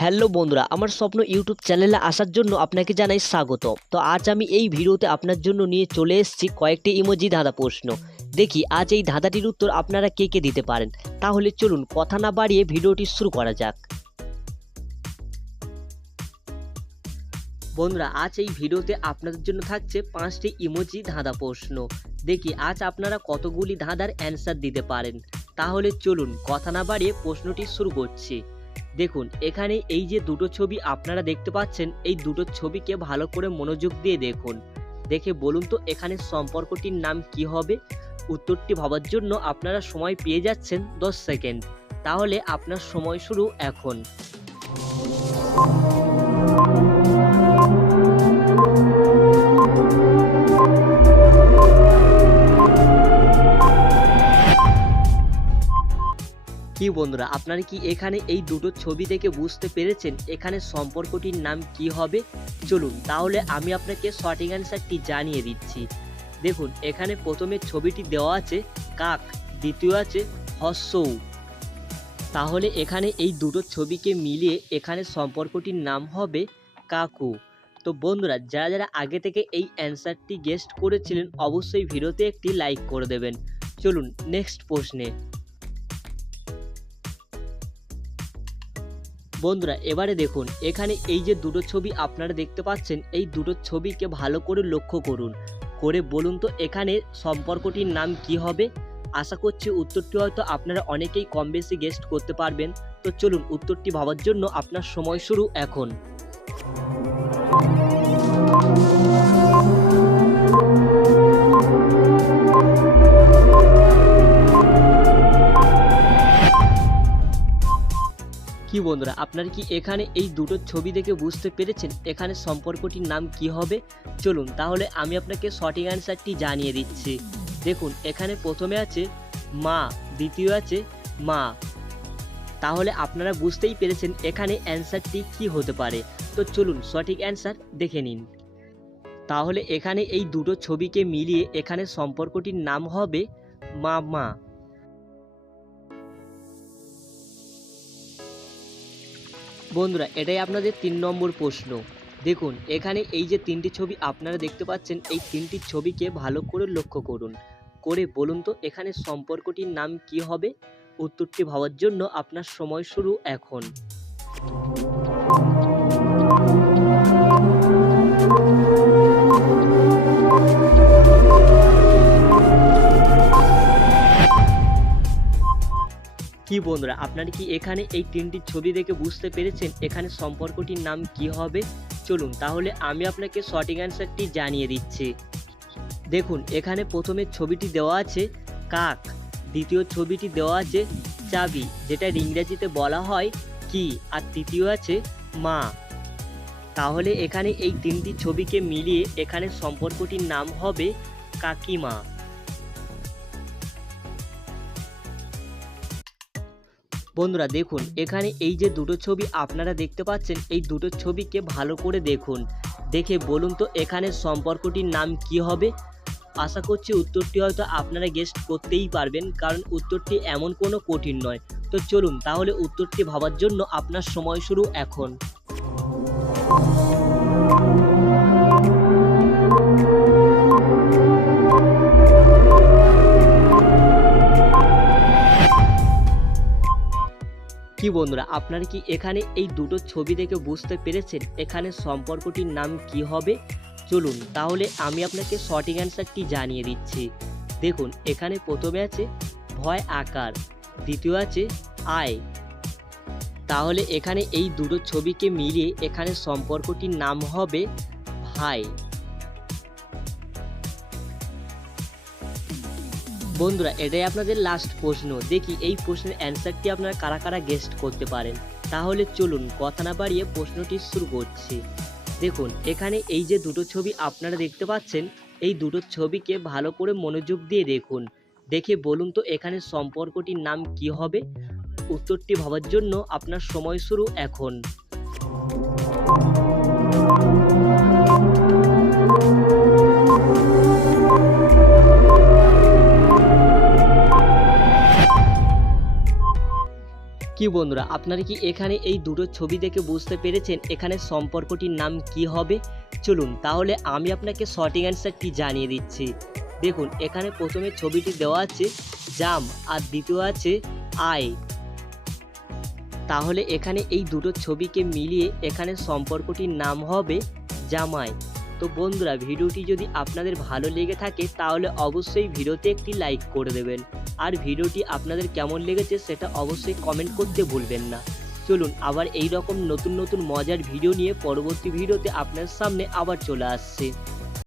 Hello বন্ধুরা, আমার স্বপ্ন ইউটিউব চ্যানেলে আসার জন্য আপনাকে জানাই স্বাগত। তো আজ আমি এই ভিডিওতে আপনার জন্য নিয়ে চলে এসেছি কয়েকটি ইমোজি ধাঁধা প্রশ্ন। দেখি, আজ এই ধাঁধাটির উত্তর আপনারা কে কে দিতে পারেন? তাহলে চলুন কথা না বাড়িয়ে ভিডিওটি শুরু করা যাক। বন্ধুরা, আজ এই ভিডিওতে আপনাদের জন্য থাকছে পাঁচটি ইমোজি ধাঁধা প্রশ্ন। দেখি, আজ আপনারা কতগুলি ধাঁধার অ্যান্সার দিতে পারেন? তাহলে চলুন কথা না বাড়িয়ে প্রশ্নটি শুরু করছি। দেখুন, এখানে এই যে দুটো ছবি আপনারা দেখতে পাচ্ছেন, এই দুটো ছবিকে ভালো করে মনোযোগ দিয়ে দেখুন। দেখে বলুন তো, এখানে সম্পর্কটির নাম কি হবে? উত্তরটি ভাবার জন্য আপনারা সময় পেয়ে যাচ্ছেন দশ সেকেন্ড। তাহলে আপনার সময় শুরু এখন। কি বন্ধুরা, আপনারা কি এখানে এই দুটো ছবি দেখে বুঝতে পেরেছেন এখানে সম্পর্কটির নাম কি হবে? চলুন তাহলে আমি আপনাকে সঠিক অ্যান্সারটি জানিয়ে দিচ্ছি। দেখুন, এখানে প্রথমে ছবিটি দেওয়া আছে, কাক, দ্বিতীয় আছে হস্যৌ তাহলে এখানে এই দুটো ছবিকে মিলিয়ে এখানে সম্পর্কটির নাম হবে কাকু। তো বন্ধুরা, যারা যারা আগে থেকে এই অ্যান্সারটি গেস্ট করেছিলেন, অবশ্যই ভিডিওতে একটি লাইক করে দেবেন। চলুন, নেক্সট প্রশ্নে। বন্ধুরা, এবারে দেখুন, এখানে এই যে দুটো ছবি আপনারা দেখতে পাচ্ছেন, এই দুটো ছবিকে ভালো করে লক্ষ্য করুন। করে বলুন তো, এখানে সম্পর্কটির নাম কি হবে? আশা করছি উত্তরটি হয়তো আপনারা অনেকেই কম বেশি গেস্ট করতে পারবেন। তো চলুন, উত্তরটি ভাবার জন্য আপনার সময় শুরু এখন। কি বন্ধুরা, আপনারা কি এখানে এই দুটো ছবি দেখে বুঝতে পেরেছেন এখানে সম্পর্কটির নাম কি হবে? চলুন তাহলে আমি আপনাকে সঠিক অ্যান্সারটি জানিয়ে দিচ্ছি। দেখুন, এখানে প্রথমে আছে মা, দ্বিতীয় আছে মা। তাহলে আপনারা বুঝতেই পেরেছেন এখানে অ্যান্সারটি কি হতে পারে। তো চলুন সঠিক অ্যান্সার দেখে নিন। তাহলে এখানে এই দুটো ছবিকে মিলিয়ে এখানে সম্পর্কটির নাম হবে মা মা বন্ধুরা, এটাই আপনাদের তিন নম্বর প্রশ্ন। দেখুন, এখানে এই যে তিনটি ছবি আপনারা দেখতে পাচ্ছেন, এই তিনটি ছবিকে ভালো করে লক্ষ্য করুন। করে বলুন তো, এখানে সম্পর্কটির নাম কি হবে? উত্তরটি ভাবার জন্য আপনার সময় শুরু এখন। কি বন্ধুরা, আপনারা কি এখানে এই তিনটি ছবি দেখে বুঝতে পেরেছেন এখানে সম্পর্কটির নাম কি হবে? চলুন তাহলে আমি আপনাকে সঠিক অ্যান্সারটি জানিয়ে দিচ্ছি। দেখুন, এখানে প্রথমে ছবিটি দেওয়া আছে কাক, দ্বিতীয় ছবিটি দেওয়া আছে চাবি, যেটা ইংরেজিতে বলা হয় কি, আর তৃতীয় আছে মা। তাহলে এখানে এই তিনটি ছবিকে মিলিয়ে এখানে সম্পর্কটির নাম হবে কাকিমা। বন্ধুরা দেখুন, এখানে এই যে দুটো ছবি আপনারা দেখতে পাচ্ছেন, এই দুটো ছবিকে ভালো করে দেখুন। দেখে বলুন তো এখানে সম্পর্কটির নাম কি হবে? আশা করছি উত্তরটি হয়তো আপনারা গেস্ট করতেই পারবেন, কারণ উত্তরটি এমন কোনো কঠিন নয়। তো চলুন, তাহলে উত্তরটি ভাবার জন্য আপনার সময় শুরু এখন। কি বন্ধুরা, আপনারা কি এখানে এই দুটো ছবি দেখে বুঝতে পেরেছেন এখানে সম্পর্কটির নাম কি হবে? চলুন তাহলে আমি আপনাকে সঠিক অ্যান্সারটি জানিয়ে দিচ্ছি। দেখুন, এখানে প্রথমে আছে ভয় আকার, দ্বিতীয় আছে আয়। তাহলে এখানে এই দুটো ছবিকে মিলিয়ে এখানে সম্পর্কটির নাম হবে ভাই। বন্ধুরা, এটাই আপনাদের লাস্ট প্রশ্ন। দেখি এই প্রশ্নের অ্যান্সারটি আপনারা কারা কারা গেস্ট করতে পারেন। তাহলে চলুন কথা না বাড়িয়ে প্রশ্নটি শুরু করছি। দেখুন, এখানে এই যে দুটো ছবি আপনারা দেখতে পাচ্ছেন, এই দুটো ছবিকে ভালো করে মনোযোগ দিয়ে দেখুন। দেখে বলুন তো এখানে সম্পর্কটির নাম কি হবে? উত্তরটি ভাবার জন্য আপনার সময় শুরু এখন। কি বন্ধুরা, আপনারা কি এখানে এই দুটো ছবি দেখে বুঝতে পেরেছেন এখানে সম্পর্কটির নাম কি হবে? চলুন তাহলে আমি আপনাকে সঠিক অ্যান্সারটি জানিয়ে দিচ্ছি। দেখুন, এখানে প্রথমে ছবিটি দেওয়া আছে, জাম, আর দ্বিতীয় আছে আয় তাহলে এখানে এই দুটো ছবিকে মিলিয়ে এখানে সম্পর্কটির নাম হবে জামাই। তো বন্ধুরা, ভিডিওটি যদি আপনাদের ভালো লেগে থাকে, তাহলে অবশ্যই ভিডিওতে একটি লাইক করে দেবেন। আর ভিডিওটি আপনাদের কেমন লেগেছে সেটা অবশ্যই কমেন্ট করতে ভুলবেন না। চলুন, আবার এই রকম নতুন নতুন মজার ভিডিও নিয়ে পরবর্তী ভিডিওতে আপনার সামনে আবার চলে আসছে।